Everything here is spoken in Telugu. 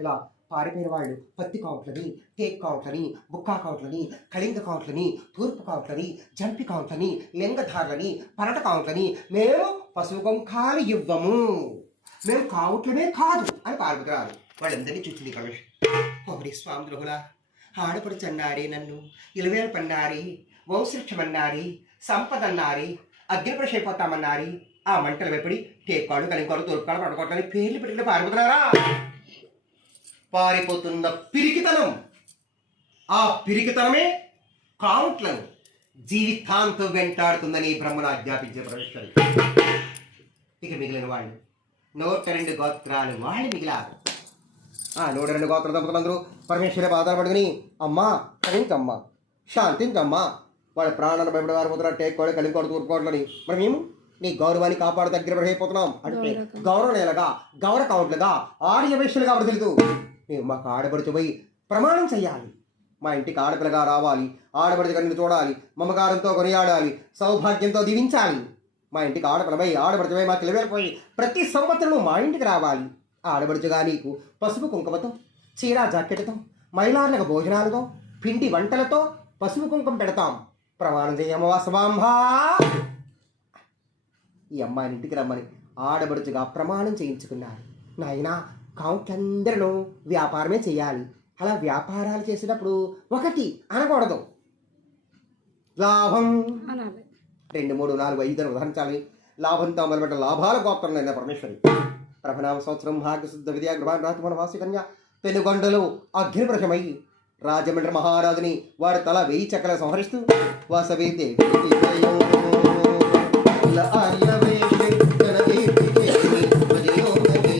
ఇలా పారిపోయిన వాళ్ళు పత్తి కౌంట్లని, టేక్ కౌంట్లని, బుక్కా కౌంట్లని, కళింగ కౌంట్లని, తూర్పు కౌంట్లని, జంపి కౌంట్లని, లింగధారులని, పరట కౌంట్లని మేము పశువు కుంకాలు ఇవ్వము, మేము కౌంట్లమే కాదు అని పాల్గొరారు. వాళ్ళందరినీ చూసింది కమేష్. ఓరి స్వామి ద్రోహులా, ఆడపడుచన్నారే నన్ను, ఇలవేలు పన్నారి, వంశవృక్షమన్నారి, సంపద అన్నారి, అగ్నిప్రశ అయిపోతామన్నారి, ఆ మంటలు వెప్పడి టేక్కాడు, కలింకాడు, తూర్పుకాడు, పడకొట్టని పేర్లు పెట్టుకుని పారిపోతున్నారా? పారిపోతున్న పిరికితనం, ఆ పిరికితనమే కౌంట్లను జీవితాంతం వెంటాడుతుందని బ్రహ్మను ఆజ్ఞాపించే పరమేశ్వరి. ఇక మిగిలిన వాళ్ళు 102 గోత్రాలు వాళ్ళు మిగిలారు. 102 గోత్ర దంపతులందరూ పరమేశ్వరి పాదాలు పడుకుని, అమ్మా కరించమ్మా, శాంతించమ్మా, వాళ్ళ ప్రాణాన్ని భయపడి వారిపోతున్నారు, టేక్కోడు, కలింకోడు, తూర్పుకోవట్లని. మరి మేము నీ గౌరవాన్ని కాపాడు దగ్గర అయిపోతున్నాం అంటే గౌరవనేలుగా, గౌరవ కౌంట్లుగా, ఆర్యవేశ్యులుగా తెలుసు. మేము మాకు ఆడబడుచు పోయి ప్రమాణం చెయ్యాలి, మా ఇంటికి ఆడపిల్లగా రావాలి, ఆడబడి కన్ను చూడాలి, మమకారంతో కొనియాడాలి, సౌభాగ్యంతో దీవించాలి. మా ఇంటికి ఆడపిల్లపై ఆడబడుచుపై మాకు నిలవేలిపోయి ప్రతి సంవత్సరం మా ఇంటికి రావాలి. ఆడబడుచుగా నీకు పసుపు కుంకుమతో, చీరా జాకెట్తో, మహిళలకు భోజనాలతో, పిండి వంటలతో పసుపు కుంకుమ పెడతాం. ప్రమాణం చేయమ్మ వాసవాంబా. ఈ అమ్మాయిని ఇంటికి రమ్మని ఆడబడుచుగా ప్రమాణం చేయించుకున్నారు. నాయనా, కౌంట్లందరూ వ్యాపారమే చేయాలి. అలా వ్యాపారాలు చేసేటప్పుడు ఒకటి అనకూడదు, లాభం 2, 3, 4, 5 అని ఉదాహరించాలి. లాభంతో మొదలుపెట్ట లాభాల గోత్రం పరమేశ్వరి. ప్రభనామ సంవత్సరం భాగ్యశుద్ధ విద్యా గృహాన్ రాజమన వాసికన్య పెనుగొండలు అగ్నిప్రశమై రాజమండ్రి మహారాజుని వాడి తల 1000 చక్కల సంహరిస్తూ వాసవి దేవి